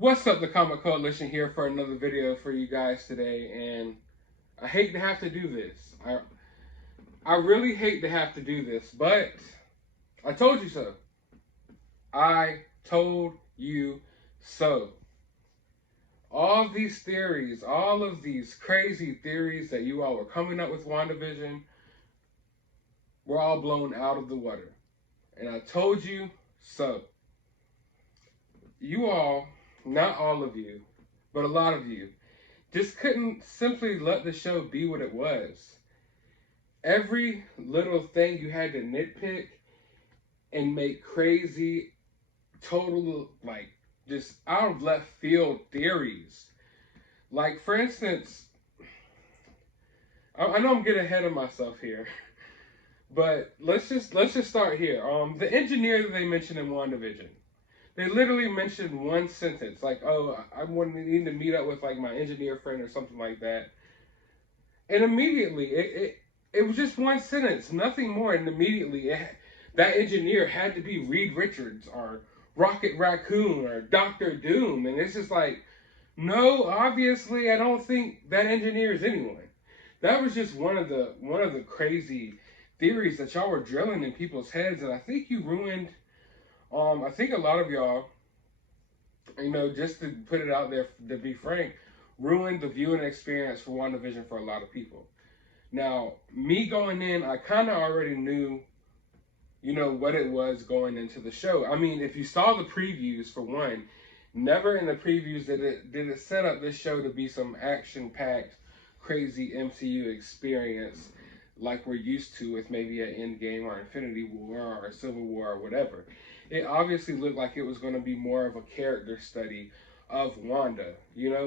What's up, the Comic Coalition here for another video for you guys today, and I hate to have to do this. I really hate to have to do this, but I told you so. I told you so. All of these theories, all of these crazy theories that you all were coming up with WandaVision were all blown out of the water. And I told you so. You all, not all of you, but a lot of you, just couldn't simply let the show be what it was. Every little thing you had to nitpick and make crazy, total, like, just out of left field theories. Like, for instance, I know I'm getting ahead of myself here, but let's just start here. The engineer that they mentioned in WandaVision, they literally mentioned one sentence, like, "Oh, I need to meet up with like my engineer friend or something like that," and immediately it was just one sentence, nothing more, and immediately that engineer had to be Reed Richards or Rocket Raccoon or Doctor Doom, and it's just like, no, obviously I don't think that engineer is anyone. That was just one of the crazy theories that y'all were drilling in people's heads, and I think you ruined. I think a lot of y'all, just to put it out there, to be frank, ruined the viewing experience for WandaVision for a lot of people. Now, me going in, I kind of already knew, what it was going into the show. I mean, if you saw the previews, for one, never in the previews did it set up this show to be some action-packed, crazy MCU experience like we're used to with maybe an Endgame or Infinity War or a Civil War or whatever. It obviously looked like it was going to be more of a character study of Wanda,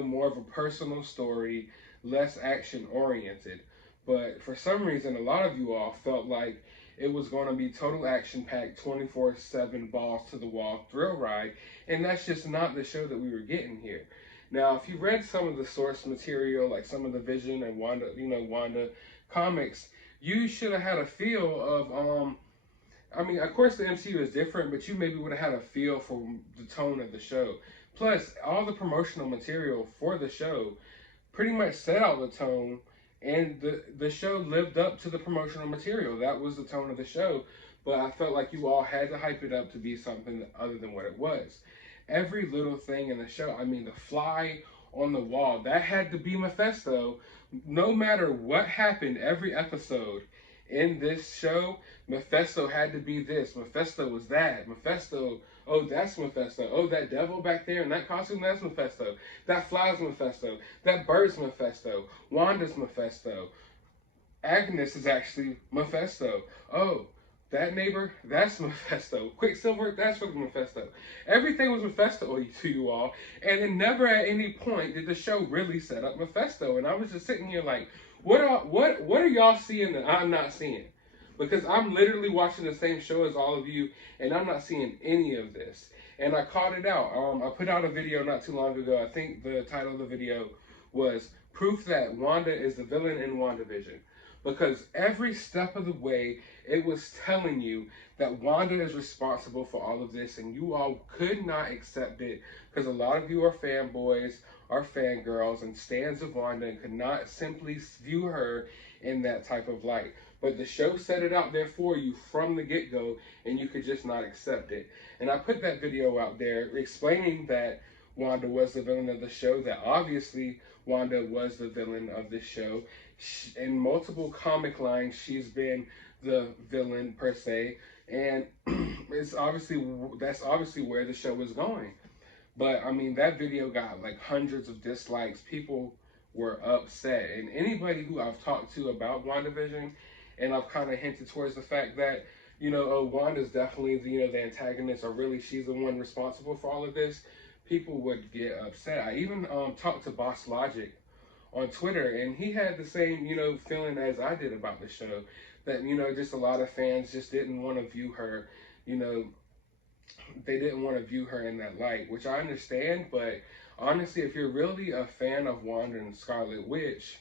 more of a personal story, less action-oriented. But for some reason, a lot of you all felt like it was going to be total action-packed, 24/7 balls to the wall thrill ride, and that's just not the show that we were getting here. Now, if you read some of the source material, like some of the Vision and Wanda comics, you should have had a feel of, I mean, of course the MCU is different, but you maybe would have had a feel for the tone of the show. Plus, all the promotional material for the show pretty much set out the tone, and the show lived up to the promotional material. That was the tone of the show, but I felt like you all had to hype it up to be something other than what it was. Every little thing in the show, I mean, the fly on the wall, that had to be Mephisto. No matter what happened every episode in this show, Mephisto had to be this, Mephisto was that, Mephisto, oh, that's Mephisto, oh, that devil back there in that costume, that's Mephisto, that fly's Mephisto, that bird's Mephisto, Wanda's Mephisto, Agnes is actually Mephisto, oh, that neighbor, that's Mephisto, Quicksilver, that's fucking Mephisto. Everything was Mephisto to you all, and then never at any point did the show really set up Mephisto, and I was just sitting here like, what are y'all seeing that I'm not seeing? Because I'm literally watching the same show as all of you, and I'm not seeing any of this. And I called it out. I put out a video not too long ago. I think the title of the video was "Proof That Wanda is the Villain in WandaVision." Because every step of the way, it was telling you that Wanda is responsible for all of this, and you all could not accept it because a lot of you are fanboys, are fangirls, and stans of Wanda, and could not simply view her in that type of light. But the show set it out there for you from the get-go, and you could just not accept it. And I put that video out there explaining that Wanda was the villain of the show, that obviously Wanda was the villain of this show. In multiple comic lines, she's been the villain per se, and that's obviously where the show is going. But I mean, that video got like hundreds of dislikes. People were upset, and anybody who I've talked to about WandaVision, and I've kind of hinted towards the fact that, oh, Wanda's definitely the antagonist, or really she's the one responsible for all of this, people would get upset. I even talked to Boss Logic on Twitter, and he had the same, feeling as I did about the show, that, just a lot of fans just didn't want to view her, they didn't want to view her in that light, which I understand, but honestly, if you're really a fan of Wanda and Scarlet Witch,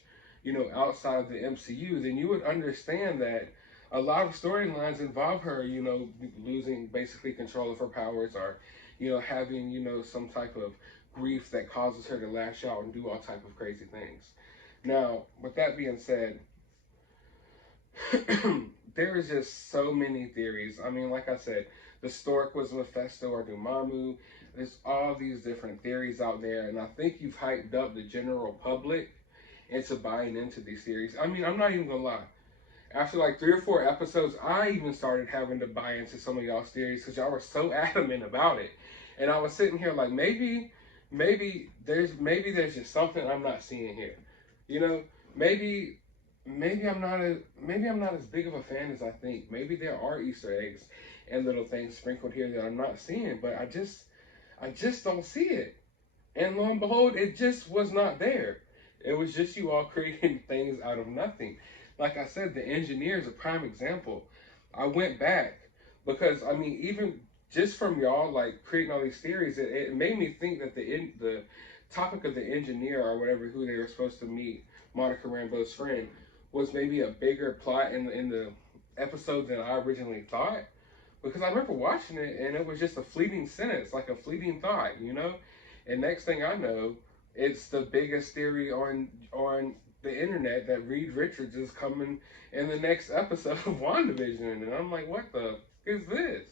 outside of the MCU, then you would understand that a lot of storylines involve her, losing basically control of her powers, or, having, some type of grief that causes her to lash out and do all type of crazy things. Now, with that being said, there is just so many theories. I mean, like I said, the stork was Mephisto or Dormammu. There's all these different theories out there, and I think you've hyped up the general public into buying into these theories. I mean, I'm not even gonna lie. After like 3 or 4 episodes, I even started having to buy into some of y'all's theories because y'all were so adamant about it. And I was sitting here like, maybe there's just something I'm not seeing here. You know, maybe I'm not as big of a fan as I think. Maybe there are Easter eggs and little things sprinkled here that I'm not seeing, but I just don't see it. And lo and behold, it just was not there. It was just you all creating things out of nothing. Like I said, the engineer is a prime example. I went back because I mean, even just from y'all like creating all these theories, it made me think that the topic of the engineer or whatever who they were supposed to meet, Monica Rambeau's friend, was maybe a bigger plot in the episode than I originally thought. Because I remember watching it and it was just a fleeting sentence, like a fleeting thought, you know? And next thing I know, it's the biggest theory on the internet that Reed Richards is coming in the next episode of WandaVision. And I'm like, what the is this?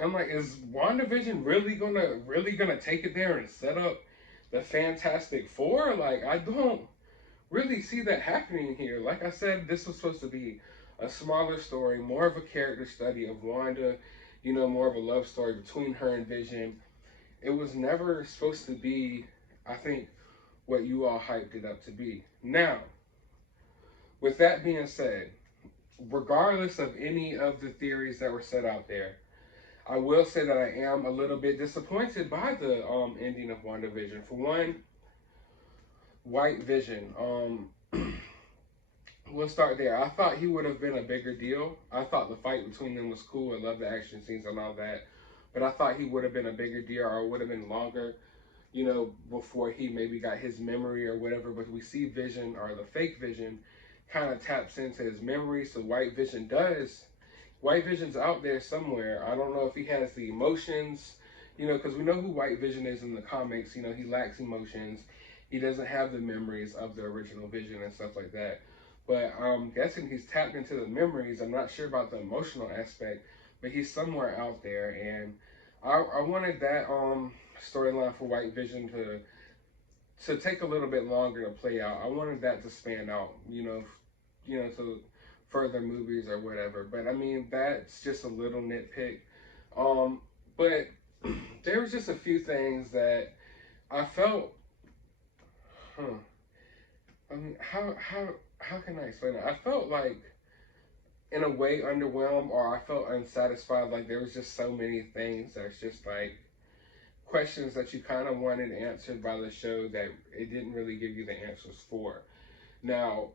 I'm like, is WandaVision really gonna take it there and set up the Fantastic Four? Like, I don't really see that happening here. Like I said, this was supposed to be a smaller story, more of a character study of Wanda, you know, more of a love story between her and Vision. It was never supposed to be, I think, what you all hyped it up to be. Now, with that being said, regardless of any of the theories that were set out there, I will say that I am a little bit disappointed by the ending of WandaVision. For one, White Vision. We'll start there. I thought he would have been a bigger deal. I thought the fight between them was cool. I love the action scenes and all that. But I thought he would have been a bigger deal or would have been longer, you know, before he maybe got his memory or whatever. But we see Vision, or the fake Vision, kind of taps into his memory. So White Vision's out there somewhere. I don't know if he has the emotions, you know, because we know who White Vision is in the comics. You know, he lacks emotions. He doesn't have the memories of the original Vision and stuff like that. But I'm guessing he's tapped into the memories. I'm not sure about the emotional aspect, but he's somewhere out there. And I wanted that storyline for White Vision to take a little bit longer to play out. I wanted that to span out, you know, to further movies or whatever. But I mean, that's just a little nitpick. But there was just a few things that I felt, I mean, how can I explain it? I felt like, in a way, underwhelmed, or I felt unsatisfied. Like there was just so many things that's just like questions that you kind of wanted answered by the show that it didn't really give you the answers for. Now,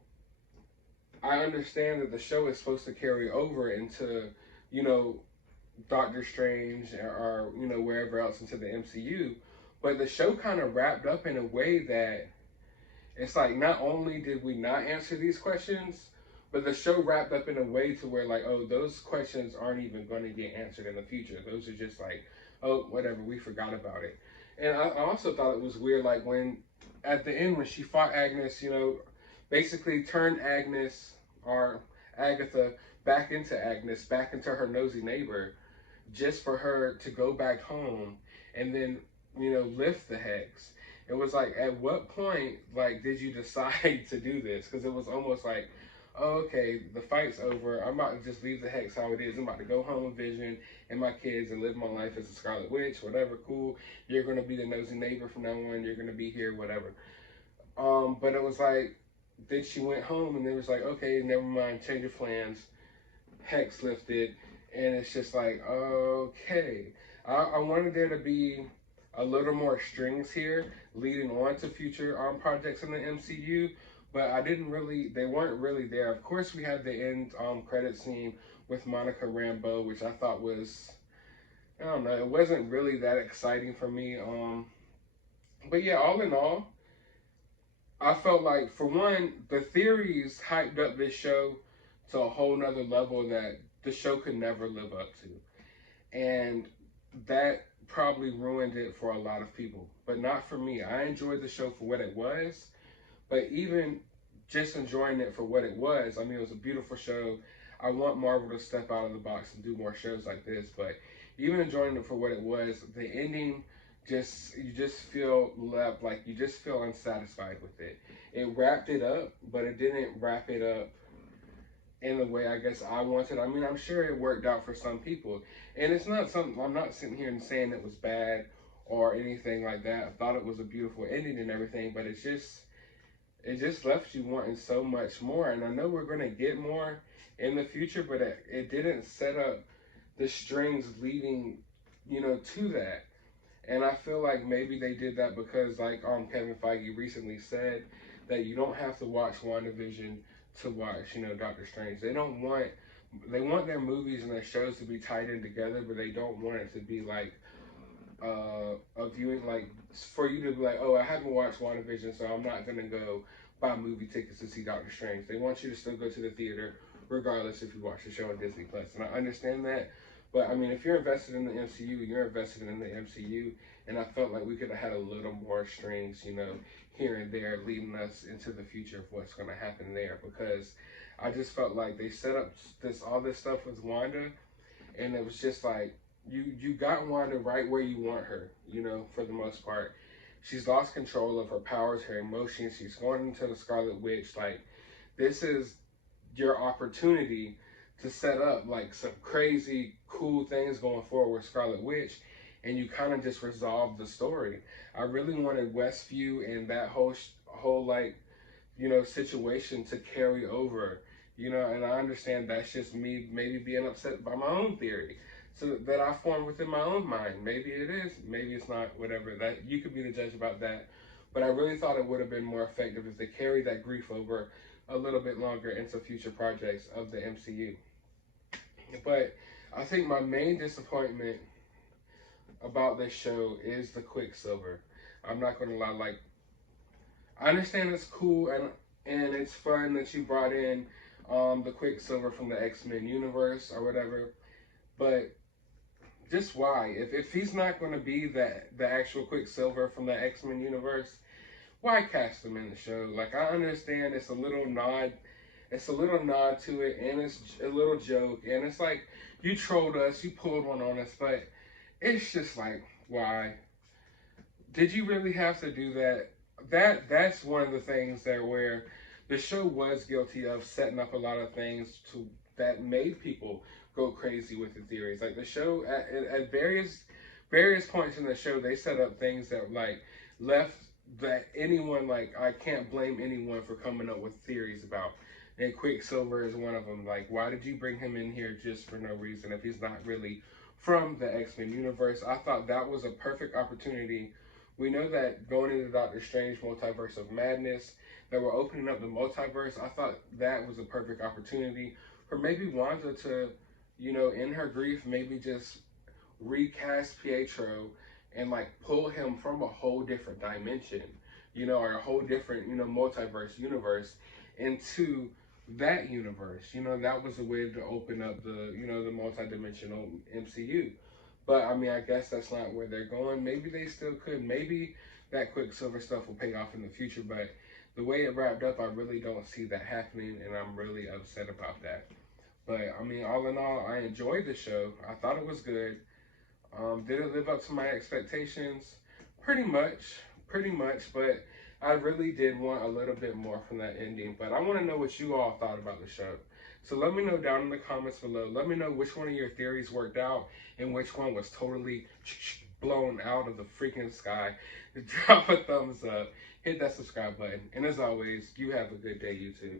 I understand that the show is supposed to carry over into, you know, Doctor Strange or you know, wherever else into the MCU, but the show kind of wrapped up in a way that it's like, not only did we not answer these questions, but the show wrapped up in a way to where like, oh, those questions aren't even going to get answered in the future. Those are just like, oh, whatever, we forgot about it. And I also thought it was weird, like when, at the end when she fought Agnes, you know, basically turned Agnes, or Agatha, back into Agnes, back into her nosy neighbor, just for her to go back home and then, you know, lift the hex. It was like, at what point, like, did you decide to do this? Because it was almost like, oh, okay, the fight's over. I'm about to just leave the hex how it is. I'm about to go home with Vision and my kids and live my life as a Scarlet Witch, whatever, cool. You're going to be the nosy neighbor from now on. You're going to be here, whatever. But it was like, then she went home and it was like, okay, never mind, change of plans. Hex lifted. And it's just like, okay. I wanted there to be a little more strings here leading on to future projects in the MCU, but they weren't really there. Of course, we had the end credit scene with Monica Rambeau, which I thought was, I don't know, it wasn't really that exciting for me. But yeah, all in all, I felt like, for one, the theories hyped up this show to a whole nother level that the show could never live up to. And that probably ruined it for a lot of people, but not for me. I enjoyed the show for what it was, but even just enjoying it for what it was, I mean, it was a beautiful show. I want Marvel to step out of the box and do more shows like this, but even enjoying it for what it was, the ending you just feel left, like you just feel unsatisfied with it. It wrapped it up, but it didn't wrap it up in the way I guess I wanted. I mean, I'm sure it worked out for some people, and it's not something, I'm not sitting here and saying it was bad or anything like that. I thought it was a beautiful ending and everything, but it just left you wanting so much more. And I know we're gonna get more in the future, but it didn't set up the strings leading, to that. And I feel like maybe they did that because, like Kevin Feige recently said, that you don't have to watch WandaVision to watch, Doctor Strange. They want their movies and their shows to be tied in together, but they don't want it to be like a viewing, like for you to be like, oh, I haven't watched WandaVision, so I'm not gonna go buy movie tickets to see Doctor Strange. They want you to still go to the theater, regardless if you watch the show on Disney Plus. And I understand that, but I mean, if you're invested in the MCU, you're invested in the MCU, and I felt like we could have had a little more strings, here and there, leading us into the future of what's going to happen there. Because I just felt like they set up all this stuff with Wanda, and it was just like you got Wanda right where you want her, for the most part. She's lost control of her powers, her emotions. She's going into the Scarlet Witch. Like, this is your opportunity to set up like some crazy cool things going forward with Scarlet Witch, and you kind of just resolve the story. I really wanted Westview and that whole like situation to carry over, and I understand that's just me maybe being upset by my own theory, so that I formed within my own mind. Maybe it is, maybe it's not, whatever. That you could be the judge about that. But I really thought it would have been more effective if they carried that grief over a little bit longer into future projects of the MCU. But I think my main disappointment about this show is the Quicksilver. I'm not gonna lie, like, I understand it's cool and it's fun that you brought in the Quicksilver from the X-Men universe or whatever, but just why? If he's not gonna be the actual Quicksilver from the X-Men universe, why cast him in the show? Like, I understand it's a little nod to it, and it's a little joke, and it's like, you trolled us, you pulled one on us, but it's just like, why? Did you really have to do that? That's one of the things there where the show was guilty of setting up a lot of things that made people go crazy with the theories. Like, the show at various points in the show, they set up things that like left that anyone, like, I can't blame anyone for coming up with theories about. And Quicksilver is one of them. Like, why did you bring him in here just for no reason if he's not really from the X-Men universe? I thought that was a perfect opportunity. We know that going into Doctor Strange Multiverse of Madness, that we're opening up the multiverse. I thought that was a perfect opportunity for maybe Wanda to, in her grief, maybe just recast Pietro and like pull him from a whole different dimension, or a whole different, multiverse universe into that universe. That was a way to open up the multi-dimensional MCU. But I mean, I guess that's not where they're going. Maybe they still could. Maybe that Quicksilver stuff will pay off in the future. But the way it wrapped up, I really don't see that happening, and I'm really upset about that. But I mean, all in all, I enjoyed the show. I thought it was good. Did it live up to my expectations? Pretty much. But I really did want a little bit more from that ending. But I want to know what you all thought about the show. So let me know down in the comments below. Let me know which one of your theories worked out and which one was totally blown out of the freaking sky. Drop a thumbs up, hit that subscribe button, and as always, you have a good day, YouTube.